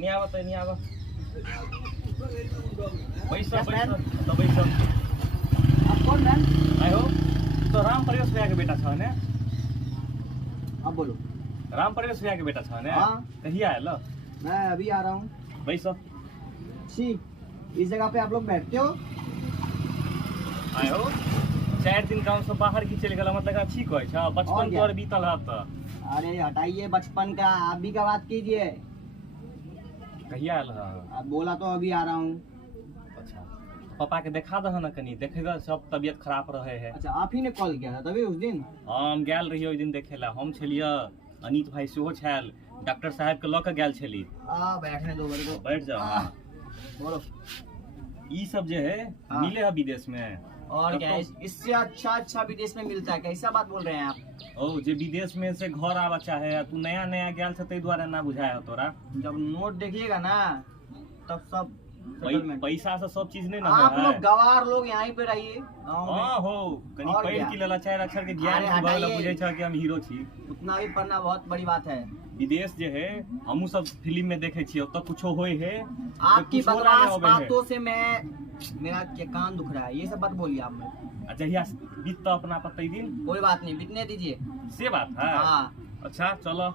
नहीं आवा तो नहीं आवा पैसा तो पैसा आप कौन मैम? आए हो तो राम प्रवेश भैया के बेटा था ने अब बोलो। राम प्रवेश भैया के बेटा था ने हाँ। कहिया आयल मैं अभी आ रहा हूँ। पैसा छी, इस जगह पे आप लोग बैठते हो? आए हो 4 दिन गाँव से बाहर की चल गया मतलब अच्छी कहे छ बचपन तोर बीतल है तो अरे हटाइए बचपन का, आप भी का बात कीजिए। कहिया आयल है आप बोला तो अभी आ रहा हूँ। अच्छा पापा के देखा दह न कनी देखेगा सब तबियत खराब रहे है। अच्छा आप ही ने कॉल किया था तभी उस दिन? हम गेल रहिए ओइ दिन देखे ला हम छलिए अनित भाई सेहो छल डॉक्टर साहब के लऽ के गेल छली। बैठने दो मेरे को। बैठ जा। बोलो। ई सब जे है मिले है विदेश में और क्या है? इससे अच्छा विदेश में मिलता है, कैसा बात बोल रहे हैं आप? ओ जे विदेश में से घर आवा चाहे तू नया नया गेल से तै द्वारा ना बुझाया हो तोरा। जब नोट देखिएगा ना तब सब पैसा से सब चीज नहीं ना आप है। लोग गवार लोग यहीं पे रहिए। हां हो कनी और पढ़ क्या? की लेला 4 अक्षर के ज्ञान अरे के बारे हटाइए। बुझै छ कि हम हीरो छी। उतना भी पढ़ना बहुत बड़ी बात है। विदेश जे है हमहू सब फिल्म में देखे छियै ओतऽ कुछो होय है आपकी बकवास बातों से मेरा क्या कान दुख रहा है, ये सब बात बोलिए आप लोग। जहिया बीत अपना पतई दिन कोई बात नहीं, बीतने दीजिए। से बात है। हाँ। अच्छा चलो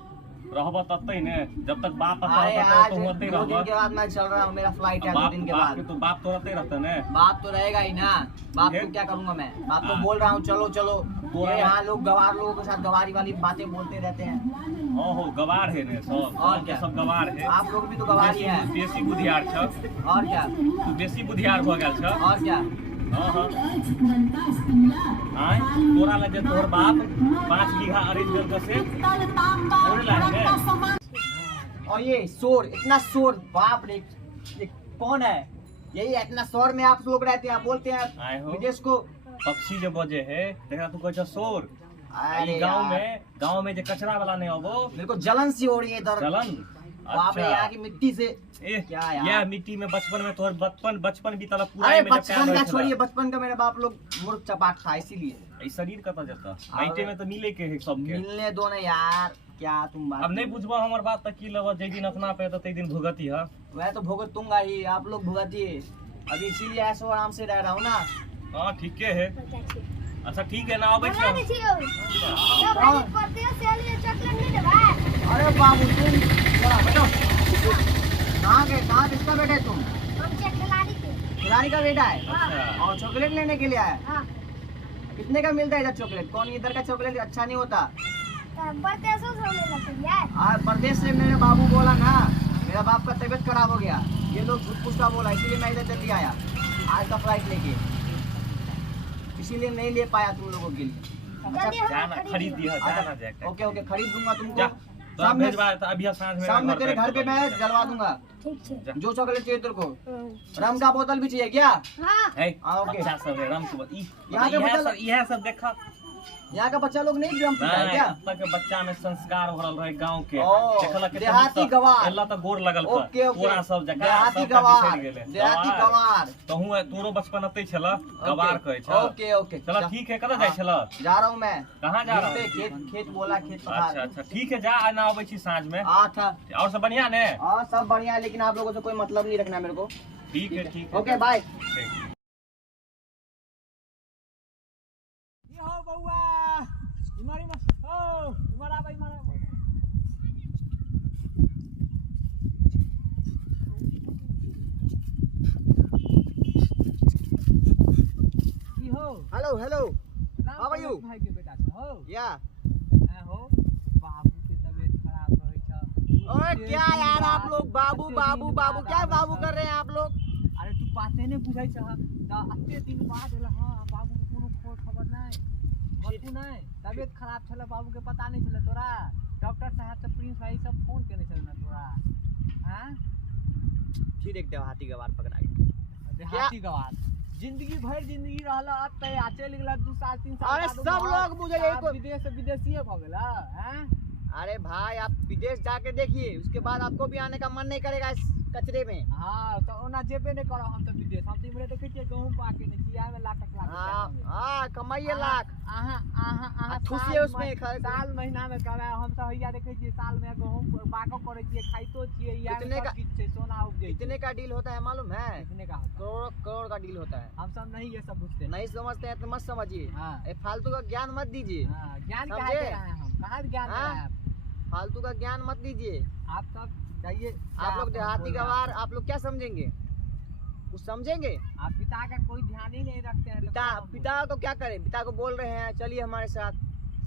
रहब तत्ते ने जब तक बाप अरे आता आज तो होते 2 दिन रहब। के बाद मैं चल रहा हूँ, मेरा फ्लाइट है 2 दिन के बाद। तो बाप तो रहते रहते ने। बाप तो रहेगा ही ना, बाप फिर? को क्या करूंगा मैं? बाप तो हाँ। बोल रहा हूँ चलो चलो। तो ये यहाँ लोग गवार लोगों के साथ गवारी वाली बातें बोलते रहते हैं। हो गवार है ने सब और क्या? सब गवार है। आप लोग भी तो गवारी है। देसी बुधियार छ। और क्या? तू देसी बुधियार हो गेल छ। और क्या? हां हां आय तोरा लगे तोर बाप 5 बीघा अरेंज कर से तोरे लागे। और ये शोर, इतना शोर, बाप रे, ये कौन है? यही इतना शोर में आप लोग रहते हैं, बोलते आए हैं हो। विदेश को। पक्षी जो बजे है देखा तू कह शोर। अरे गांव में जो कचरा वाला नहीं होबो मेरे को जलन सी हो रही है इधर। चलन। बाप रे, यहाँ की मिट्टी से क्या यार? यह मिट्टी में बचपन में तोहर बचपन बीतल पूरा। अरे बचपन का छोड़िए, बचपन का मेरे बाप लोग मुर्ख चपाट था इसीलिए। ई शरीर कत जता माइटे में तो मिले के है सबके। मिलने दो ना यार, क्या तुम बात। अब नहीं बुझबा हमर बात त की लेबा जे दिन अपना पे त तै दिन भुगती है। मैं तो भुगतूंगा ही, आप लोग भुगतिए। अभी इसीलिए ऐसे आराम से रह रहा हूँ ना। हां ठीक है। अच्छा ठीक है ना आबै छ। अरे बाबू तुम जरा बैठो। कहाँ किसका बेटा है तुम? खिलाड़ी का बेटा है। अच्छा और चॉकलेट लेने के लिए आया। कितने का मिलता है इधर चॉकलेट? कौन इधर का चॉकलेट अच्छा नहीं होता? परदेश से मेरे बाबू बोला ना, मेरा बाप का तबीयत खराब हो गया, ये लोग झूठ पूछता बोला, इसीलिए मैं इधर जल्दी आया आज का फ्लाइट लेके, इसीलिए नहीं ले पाया तुम लोगों के लिए। जाना खरीद दिया जाना जाके। ओके ओके, खरीद दूंगा जा तुमको। तो शाम में भेजवा त अभी सांझ में शाम में तेरे घर पे मैं जलवा दूंगा। जो चॉकलेट चाहिए तेरे को। रम का बोतल भी चाहिए क्या? है ओके। अच्छा सब है राम को यहाँ के बच्चा यह सब देखा यहाँ का बच्चा लोग नहीं ड्रम पीता है क्या? अब के बच्चा में संस्कार भरल रहे गांव के। ओ, देखला के देहाती गवार। एला तो गोर लगल ओके ओके, पूरा सब जगह देहाती गवार, देहाती गवार। तोहू तोरो बचपन अतै छला गवार कहे छ। ओके ओके, चलो ठीक है कतऽ जाय छला? जा रहा हूँ मैं। कहाँ जा रहा है? खेत बोला, खेत अच्छा पथार। अच्छा ठीक है जा ना आबै छी साँझ में। अच्छा और सब बढ़िया ने? हाँ सब बढ़िया है, लेकिन आप लोगों से कोई मतलब नहीं रखना मेरे को। ठीक है ठीक है ओके बाय। ठीक। Hello hello, how are you? भाई के बेटा छ हो या हो बाबू के तबीयत खराब रहे छ। ओए क्या यार आप लोग बाबू बाबू बाबू क्या बाबू कर रहे हैं आप लोग? अरे तू बाते नहीं बुझाई छ त अत्ते दिन बाद होला। हां बाबू के कोनो खोज खबर नहीं, बतू नहीं, तबीयत खराब छले बाबू के, पता नहीं छले तोरा? डॉक्टर साहब से प्रिंस भाई सब फोन केने छले ना तोरा? हां फिर एक देहाती गवार पकड़ा गया। देहाती गवार जिंदगी भर जिंदगी रहला, अब त आ चल गेला 2 साल 3 साल। अरे सब लोग बुझे को विदेश से विदेशीए भ गेला। हैं अरे भाई आप विदेश जाके देखिए, उसके बाद आपको भी आने का मन नहीं करेगा इस कचरे में। हाँ तो ओना जेबे नहीं करो हम तो विदेश हम तो इमरे देखे छियै गहूम पाके नहीं चिया में लाख हाँ कमाइए लाख ठूसिए उसमें साल महीना में कमाए हम तो हैया देखे छियै साल में गहूम बाको करे छियै खाइतो छियै या कितने का से सोना उपजे कितने का डील होता है मालूम है? कितने का होता करोड़ करोड़ का डील होता है। हम सब नहीं ये सब बुझते नहीं समझते हैं तो मत समझिए। हाँ फालतू का ज्ञान मत दीजिए। हाँ ज्ञान कहाँ समझे? दे रहे हैं हम कहाँ ज्ञान दे रहे हैं फालतू का ज्ञान मत दीजिए। आप सब चाहिए आप लोग देहाती गवार आप लोग क्या समझेंगे? कुछ समझेंगे? आप पिता का कोई ध्यान ही नहीं रखते हैं पिता पिता को क्या करें? पिता को बोल रहे हैं चलिए हमारे साथ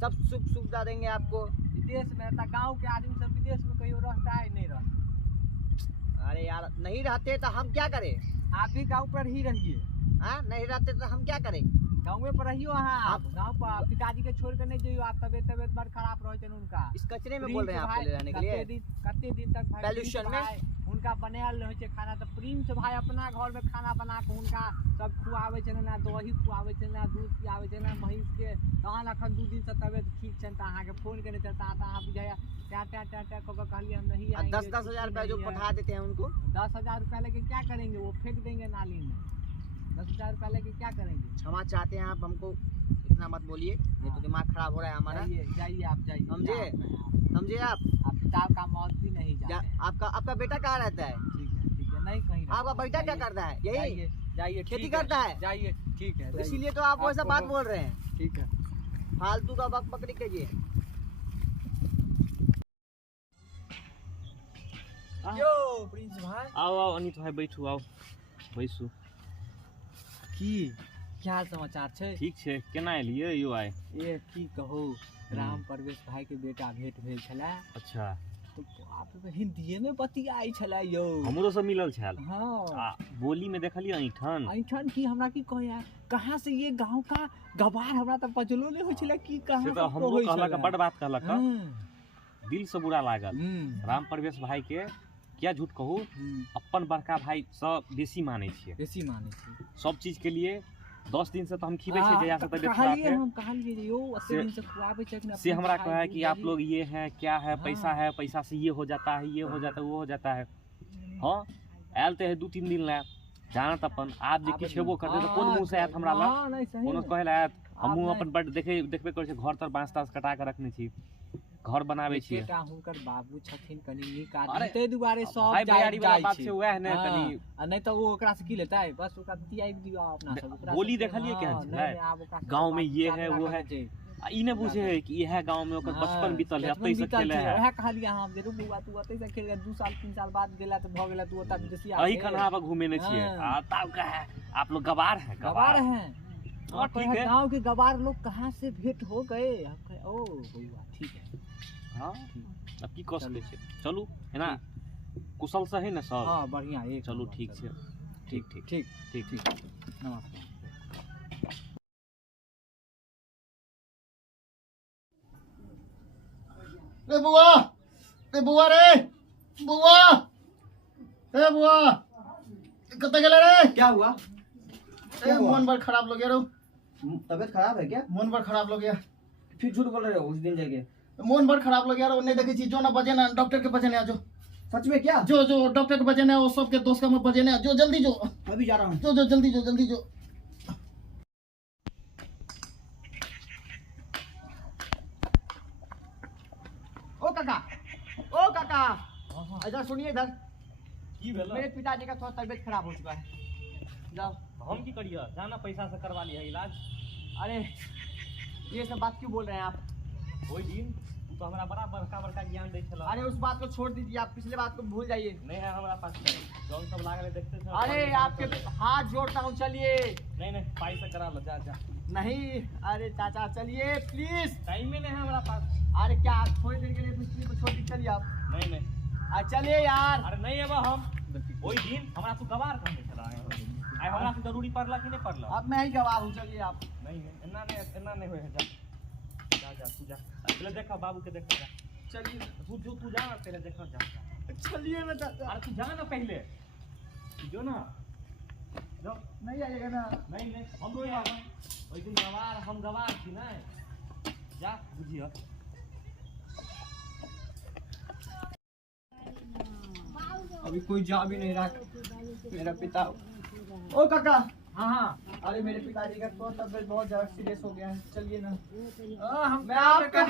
सब सुख सुविधा देंगे आपको। विदेश में रहता गाँव के आदमी सब विदेश में कहीं रहता है नहीं रहता। अरे यार नहीं रहते तो हम क्या करें? आप भी गाँव पर ही रहिए। हाँ नहीं रहते तो हम क्या करें? गाँव में पर रहियो आप गाँव पर पिताजी के छोड़ कर नहीं जाइयो आप तबियत बड़ खराब रहे छन उनका इस कचरे में बोल रहे हैं आपको ले रहने के लिए। कते दिन तक भाई पॉल्यूशन में उनका बनायल रहे छे खाना तो प्रिंस भाई अपना घर में खाना बना के उनका सब खुआवे छन ना दही खुआवे छन ना दूध पियावे छन ना महींस के तहन अखन 2 दिन से तबियत ठीक छन त अहाँ के फोन करने चलता त अहाँ बुझाया टा को कहलिए हम नहीं आएंगे। 10-10 हजार रुपया जो पठा देते हैं उनको 10,000 रुपया लेके क्या करेंगे? वो फेंक देंगे नाली में। 10,000 रुपया लेके क्या करेंगे? क्षमा चाहते हैं आप हमको इतना मत बोलिए नहीं तो दिमाग खराब हो रहा है हमारा। जाइए आप जाइए समझे? समझे आप पिता का मौत भी नहीं जाते। आपका बेटा कहाँ रहता है? ठीक है नहीं कहीं आपका बेटा क्या करता है? यही जाइए खेती करता है। जाइए ठीक है इसीलिए तो आप वैसा बात बोल रहे हैं। ठीक है फालतू का बक बकरी कीजिए। यो प्रिंस भाई आओ आओ अनित भाई बैठू आओ बैसू। की क्या हाल समाचार छै? ठीक छै केना एलियै यौ आइ? ए की कहू राम परवेश भाई के बेटा भेंट भेल छलै। अच्छा तो आप तो हिंदीए में बतियाई छलै यो। हमरो से मिलल छल। हाँ बोली में देखलियै ऐठन ऐठन की हमरा की कहया कहाँ से ये गांव का गवार हमरा त पचलो नहीं होय छलै की कहाँ से तो हमरो कहलक बड़ बात कहलक हाँ। दिल से बुरा लागल। राम परवेश भाई के क्या झूठ कहू अपन बड़का भाई सब बेसी माने छियै। बेसी माने छियै सब चीज के लिए 10 दिन से तो हम खिबै छियै जहिया से तबियत खराब है। हम कहलिए यो 80 दिन से खुआबे छै कि से हमरा कहा है कि आप लोग ये है क्या है पैसा से ये हो जाता है ये हो जाता है वो हो जाता है। हाँ आयल तो है 2-3 दिन ला जानत अपन आप जे किछ हेबो करते तो कोन मुंह से आयत हमरा ला कोनो कहल आयत हमहू अपन बड देखबे करै छै घर तर बांस तास कटा के रखने छी घर बनावे छियै। बेटा हुनकर बाबू छथिन कनी नीक आदमी तै दुआरे सब भाई भैयारी वाला बात छै वह ने हाँ। कनी आ नहीं तो वो ओकरा से की लेतै बस ओकरा दियाई दियो अपना सब ओकरा बोली देखलिए केहन छै गांव में ये है वो है ई ने बुझे है कि यह गांव में ओकर बचपन बीतल है अतै से खेले है। वह कहलिए हम जे रुबुआ तू अतै से खेल 2 साल 3 साल बाद गेला तो भ गेला तू ओता विदेशी आ एही कन्हा पर घूमे ने छियै आ तब का है आप लोग गवार हैं गवार हैं। हां ठीक है गांव के गवार लोग कहां से भेंट हो गए ओ हुआ ठीक है। हाँ अब की कह सकै छै चलू एना कुशल से है ना सब। हां बढ़िया एक चलू ठीक छै ठीक ठीक ठीक ठीक ठीक नमस्कार। रे बुआ रे बुआ ए बुआ कते गेले रे? क्या हुआ? ए मन बड़ खराब लग गया रो। तबीयत खराब है क्या? मन बड़ खराब लग गया। फिर झूठ बोल रहे हो उस दिन जाके। मन बड़ खराब लग गया रो। नहीं देखे छी जो ना बजे ना डॉक्टर के बजे ना जो। सच में क्या? जो डॉक्टर के बजे ना वो सब के दोस्त का मैं बजे ना जो जल्दी जो। अभी जा रहा हूं। जो जल्दी जो। ओ काका इधर सुनिए इधर। की भेल? मेरे पिताजी का थोड़ा तबीयत खराब हो चुका है। जाओ हम की करिए जाना पैसा से करवा लिया इलाज। अरे ये सब बात क्यों बोल रहे हैं आप? ओई दिन तो हमरा बड़ा बड़का ज्ञान दै छला। अरे उस बात को छोड़ दीजिए आप पिछले बात को भूल जाइए। नहीं है हमारा पास जौन सब लागले देखते थे। अरे आपके हाथ जोड़ता हूँ चलिए। नहीं पाई से करा लो जा नहीं अरे चाचा चलिए प्लीज। टाइम में नहीं है हमारा पास। अरे क्या थोड़ी देर के लिए कुछ को छोड़ दी चलिए आप। नहीं चलिए यार। अरे नहीं है हम ओई दिन हमरा तू गवार करने चला आए हमरा से जरूरी पड़ला कि नहीं पड़ला? अब मैं ही गवाह हूँ चलिए आप। नहीं इतना नहीं होए जा तू जा पहले देखा बाबू के देखा जा। चलिए तू जा ना पहले देखा जा। चलिए ना चाचा। अरे तू जा ना पहले जो ना जो नहीं आइएगा ना? नहीं हम तो यार ओई दिन हम गवार थी ना जा बुझियो। अभी कोई जा भी नहीं रहा। मेरा पिता। ओ काका, हाँ हाँ अरे मेरे पिताजी का तो तबियत बहुत ज्यादा सीरियस हो गया है, चलिए ना। हम मैं आपका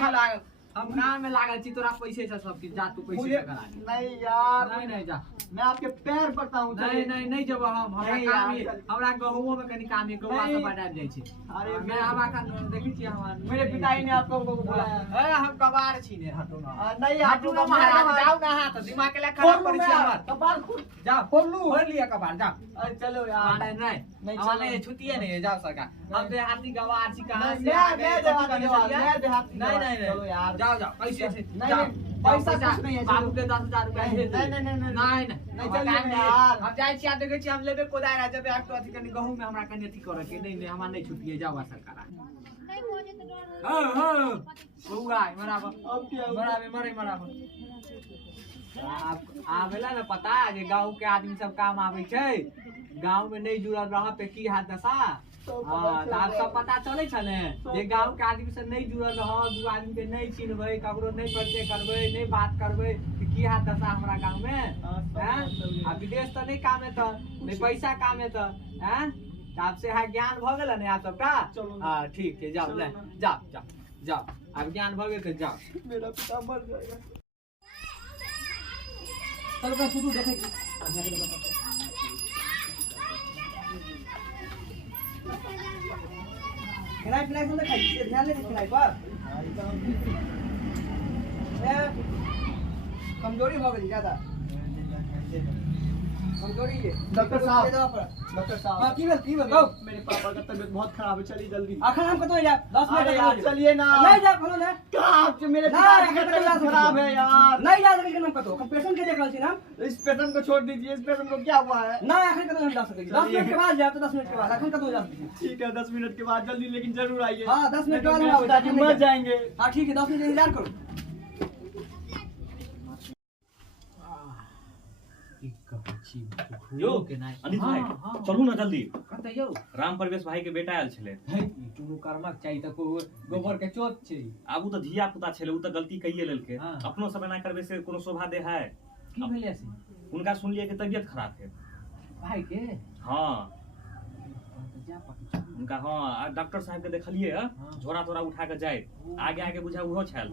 हम गाँव में लागल छी, तोरा पैसे से सब जा, तू पैसे मुझे से करा दे। नहीं यार, नहीं नहीं जा, मैं आपके पैर पड़ता हूँ। नहीं नहीं नहीं जब हम हमरा नहीं काम यार, है, हमरा गहुमो में कनी काम है, गहुआ नहीं। सब बढ़ा जाय छै। अरे मैं आवा का देखी छी हम मेरे पिताजी ने आपको बुलाया। ए हम कबाड़ छी ने, हटो ना। नहीं हटो ना महाराज, जाओ ना, हां तो दिमाग के लिए खराब पड़ छी हमर। कपाल खोल। जाओ खोल लिया कबाड़, जाओ। अरे चलो यार। नहीं नहीं नहीं, हमारे चलो। छुट्टी है नहीं, जाओ सरकार। हम देहाती गवार छी, कहां से मैं आ गए? देहाती गवार, मैं देहाती नहीं गवार। नहीं चलो नहीं यार। जाओ जाओ, पैसे से नहीं, जाओ। नहीं, पैसा कुछ नहीं है, चलो। बाबू के 10,000 रुपया नहीं, भेज दे। नहीं, नहीं, नहीं, नहीं नहीं, हम चलिए काम ना नहीं। यार। हम जाय छी, आ देखे छी, हम लेबे कोदार आ जब एक तो अथी कनी गहूं में हमरा कनी अथी करे के नहीं नहीं, हमरा नहीं छुट्टी है, जाओ सरकार। हां हां बउआ बराबर, अब क्या हुआ? बराबर बराबर। आप आवेला ना पता जे गांव के आदमी सब काम आवे छै, गांव में नहीं जुड़ल रह पे की हाथ दशा। हाँ तो आप सब पता चले छले जे गांव के आदमी से नहीं जुड़ल रह, दू आदमी के नहीं चिन्हबे, ककरो नहीं परिचय करबे, नहीं बात करबे, तो की हाथ दशा हमरा गांव में हैं। आ विदेश तो नहीं काम है, तो नहीं पैसा काम है, तो हैं आपसे है ज्ञान भ गेल ने आप सबका। हां ठीक है, जाओ ले, जाओ जाओ जाओ, अब ज्ञान भ गेल, जाओ। मेरा पिता मर जाएगा। चलो मैं शुरू देखे खिलाई पिलाई सब खाई, ध्यान ले खिलाई पर। कमजोरी हो गई ज्यादा, कमजोरी है। डॉक्टर साहब हां की भेल कहो। मेरे पापा का तबीयत बहुत खराब है, चलिए जल्दी। अखन हम कतो जा 10 अरे मिनट यार चलिए ना। नहीं जा खोलो ना, कहाँ मेरे ना, पिताजी का अखन तबीयत कतो खराब है यार। नहीं जा सके हम कतो, हम पेशेंट के देख रहल छी ना। इस पेशेंट को छोड़ दीजिए, इस पेशेंट को क्या हुआ है? ना अखन कतो हम जा सके, 10 मिनट के बाद जा, तो 10 मिनट के बाद, अखन कतो जा सके। ठीक है, 10 मिनट के बाद जल्दी, लेकिन जरूर आइए। हाँ 10 मिनट के बाद मेरे हम पिताजी मर जाएंगे। हाँ ठीक है, 10 मिनट इंतजार करो। यो अनित भाई चलू ना जल्दी, कतै यौ राम प्रवेश भाई के बेटा आयल छले। है तुनु कर्मक चाहिए त गोबर के चोट छै। आबू तो धिया पुता छले, उ तो गलती कइए लेलके। हाँ। अपनो समय ना करबे से कोनो शोभा दे है। की भेलै से उनका सुनलिए कि तबीयत खराब है। भाई के? हाँ जा पक उनका, हाँ डॉक्टर साहब के देखलिए हाँ। झोरा तोरा उठा के जाए, आगे आगे बुझा उहो छल।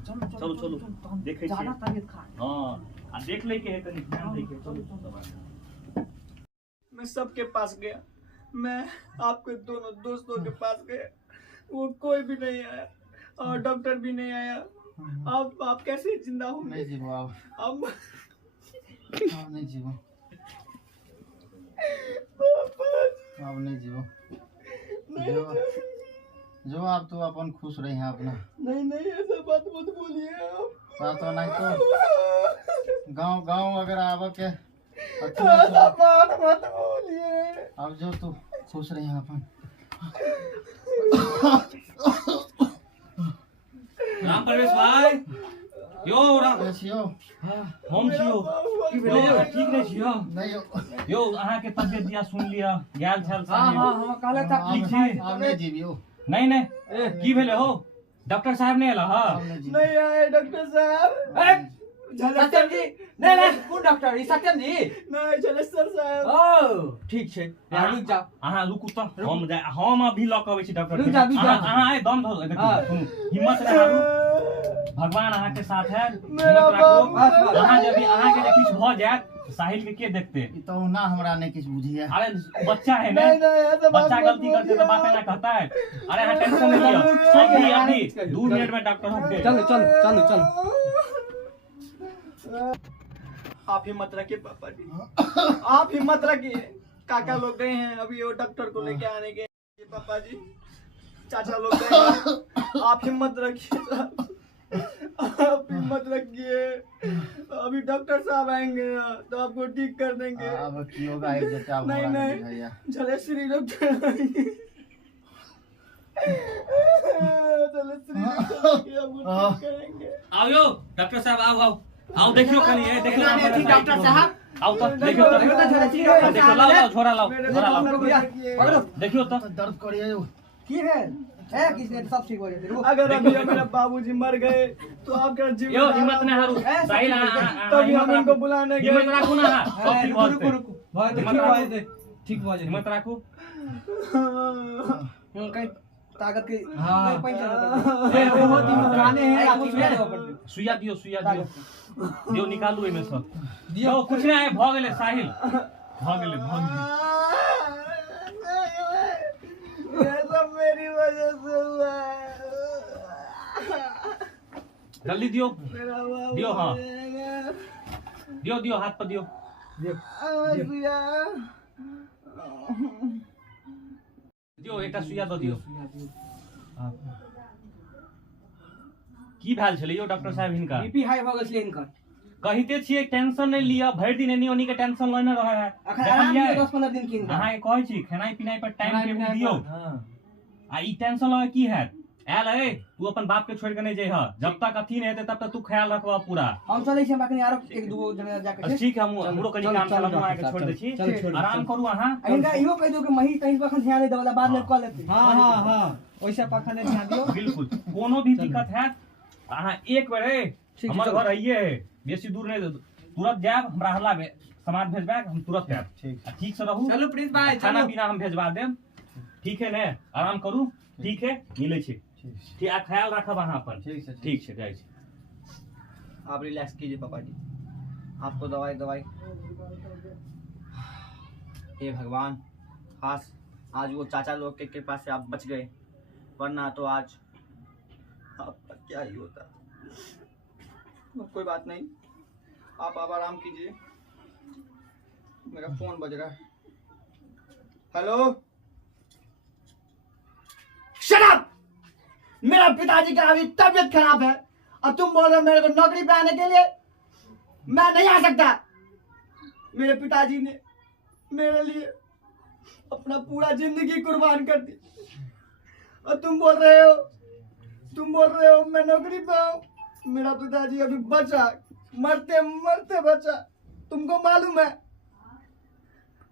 चलो चलू देखे छी। ज्यादा तबीयत खराब। हाँ आ देख ले के है कनी ध्यान दे के चलू। मैं सबके पास गया, मैं आपके दोनों दोस्तों के पास गया, वो कोई भी नहीं आया और डॉक्टर भी नहीं आया। आप कैसे जिंदा होंगे? नहीं जीवो आप अब नहीं जीवो, आप नहीं जीवो। जो आप तो अपन खुश रहे हैं अपना। नहीं ऐसा बात मत बोलिए आप। बात तो नहीं तो गांव अगर आवा के ऐसा बात मत बोलिए। अब जो तू खुश रहे हैं अपन। राम प्रवेश भाई यो राम यो हम छियो यो ठीक नहीं छियो नहीं यो अहाँ के तबियत दिया सुन लिया गेल छल हाँ हाँ हम कहले था ठीक छी आप नहीं जीवियो, नहीं की भेले हो? डॉक्टर साहब नहीं आला हां आप नहीं जीवियो। नहीं आए डॉक्टर साहब। सत्यम जी नहीं कौन डॉक्टर ई सत्यम जी? नहीं जलेश्वर साहब। ओ ठीक छै, रुक जाओ। अहाँ रुकू त हम अभी लऽ के आबै छी डॉक्टर रुक के। जा, रुक जा। अहाँ आए दम धरो, देखिए सुनू, हिम्मत से हारू, भगवान अहाँ के साथ है, मेरा हिम्मत राखो। बाबू। अहाँ जब अहाँ के किछ भ जायत साहिल के देखते? ई तो ना हमरा नहीं कुछ बुझिए। अरे बच्चा है ना, नहीं ऐसा बात बच्चा मत गलती करते तो बाप ना कहता है। अरे हाँ टेंशन नहीं लियो, अभी 2 मिनट में डॉक्टर होंगे। चलो आप हिम्मत रखिए पापा जी, आप हिम्मत रखिए। काका लोग गए हैं अभी वो डॉक्टर को लेके आने के। पापा जी चाचा लोग गए हैं, आप हिम्मत रखिए, आप हिम्मत रखिए। अभी डॉक्टर साहब आएंगे तो आपको ठीक कर देंगे। अब की होगा एक जटा अब नहीं, हमरा नहीं। भैया। जलेश्वरी डॉक्टर आएंगे। जलेश्वरी डॉक्टर आएंगे, आपको ठीक करेंगे। आओ यो डॉक्टर साहब आओ देखियो कनी है, देखियो डॉक्टर साहब आओ तो देखियो तो देखियो, लाओ झोरा लाओ मेरे झोरा लाओ डॉक्टर को देखिए। पकड़ो देखियो तो दर्द करिए यो। की है? है किसने सब ठीक हो जाते। अगर अभी मेरा बाबूजी मर गए तो आपका जीवन यो हिम्मत नहीं हारू साहिल तभी हम इनको बुलाने गए। हिम्मत राखू ना सब ठीक बात है भाई ठीक हो जाए। हिम्मत राखू कहीं ताकत की हाँ। बहुत गाने हैं सुइया दियो दियो निकालू एमे से दियो कुछ नहीं है भ गेले साहिल भ गेले ये सब मेरी वजह से हुआ है। जल्दी दियो मेरा बाबू दियो, हाँ। जाएगा। दियो हाथ पर दियो सुइया। दियो एकटा सुइया दो दियो की भेल छले यो डॉक्टर साहब हिनका बीपी हाई भ गेल छले हिनकर। कहिते छियै टेंशन नहीं लिया भरि दिन एनी ओनी के टेंशन लेने रहे है अखन आराम दियो 10-15 दिन की हिनका। अहाँ कहै छी खेनाई पिनाई पर टाइम टेबल दियो आ ई टेंशन लगे की है आयल है तू अपन बाप के छोड़ के नहीं जइह जब तक अथी नहीं हेते तब तक तू ख्याल रखबा पूरा। हम चलै छी बाकी आरो एक दो जगह जाके ठीक है हमरो कनी काम चला हम आके छोड़ दे छी आराम करू अहाँ। इनका इहो कह दो कि मही तही पखन ध्यान दे देवला बाद में कॉल लेते। हाँ हाँ हाँ ओइसे पखन ध्यान दियो बिल्कुल कोनो भी दिक्कत है अहाँ एक बेर हमर घर आइए है बेसी दूर नहीं तुरंत जाब हमरा हल्ला सामान भेजबा हम तुरंत आब ठीक से रहू। चलो प्रिंस भाई खाना पीना हम भेजवा देम ठीक है ने आराम करू ठीक है मिले छी ठीक आ ख्याल रखब अहाँ अपन ठीक है जाय छी। आप रिलैक्स कीजिए पापा जी आपको दवाई हे भगवान खास आज वो चाचा लोग के कृपा से आप बच गए वरना तो आज आपका क्या ही होता। कोई बात नहीं आप आराम कीजिए। मेरा फोन बज रहा है। Hello shut up. मेरा पिताजी का अभी तबीयत खराब है और तुम बोल रहे हो मेरे को नौकरी पे आने के लिए। मैं नहीं आ सकता। मेरे पिताजी ने मेरे लिए अपना पूरा जिंदगी कुर्बान कर दी और तुम बोल रहे हो मैं नौकरी पे आऊं। मेरा पिताजी अभी बचा मरते मरते बचा तुमको मालूम है।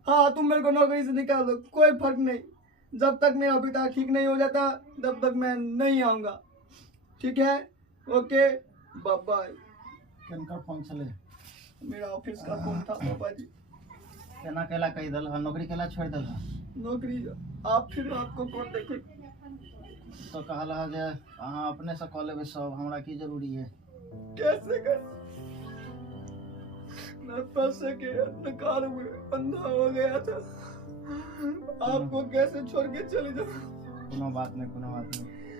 हाँ तुम मेरे को नौकरी से निकाल दो कोई फर्क नहीं। जब तक मेरा पिता ठीक नहीं हो जाता तब तक मैं नहीं आऊंगा ठीक है ओके बाय बाय। किनका फोन चले मेरा ऑफिस का फोन था पापा जी। केना केला कहि दल नौकरी केला छोड़ दल नौकरी आप फिर आपको कौन देखे। तो कहला जे अहाँ अपने से कॉल लेबे सब हमरा की जरूरी है। कैसे कर मैं पैसे के अंधकार में अंधा हो गया था। आपको कैसे छोड़ के चले जाऊं। कोनो बात नहीं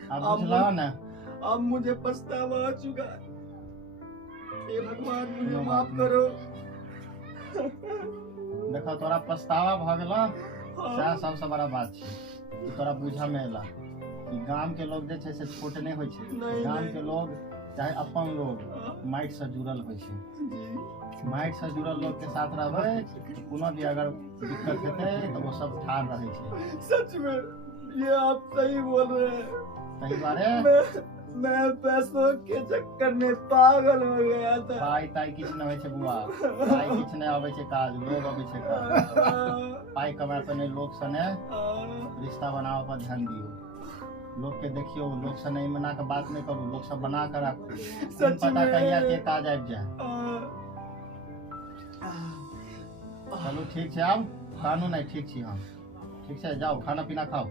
आप बुझला ना। अब मुझे पछतावा आ चुका है। हे भगवान मुझे माफ करो। देखो तोरा पछतावा भ गेला सएह सबसे बड़ा बात छै कि तोरा बुझा में एला कि गांव के लोग जे छै से छोट नहीं होय छै। गांव के लोग चाहे अपन लोग माइट से जुड़ल होय छै। माइट से जुड़ल लोग के साथ रहबे कोनो भी अगर दिक्कत हेतै तो वो सब ठाड़ रहे छै। सच में ये आप सही बोल रहे हैं। सही बारे मैं पैसों के चक्कर में पागल हो गया था। पाई ताई किछ न होय छै बुआ पाई किछ नहीं आबै छै काज लोग आबै छै काज। पाई कमाए पे नहीं लोग सने रिश्ता बनावे पर ध्यान दियो। लोग के देखियो लोग से नहीं मना के बात नहीं करू लोग सब बना कर रखो पता कहिया के काज आबि जाए। चलो ठीक है अब कानून नहीं ठीक छी हम ठीक है जाओ खाना पीना खाओ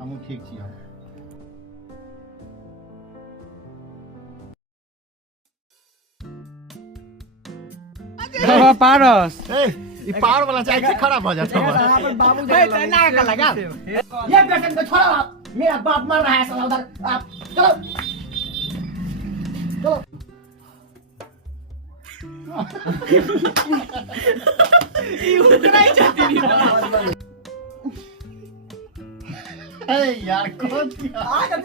हमहूँ ठीक छी हम। पारस ई पार वाला चाय के खराब हो जाता है। बाबू ना कर लगा ये पेशेंट को छोड़ो आप। मेरा बाप मर रहा है साला उधर आप चलो उतना ही चाहती ए यार कौन आ कर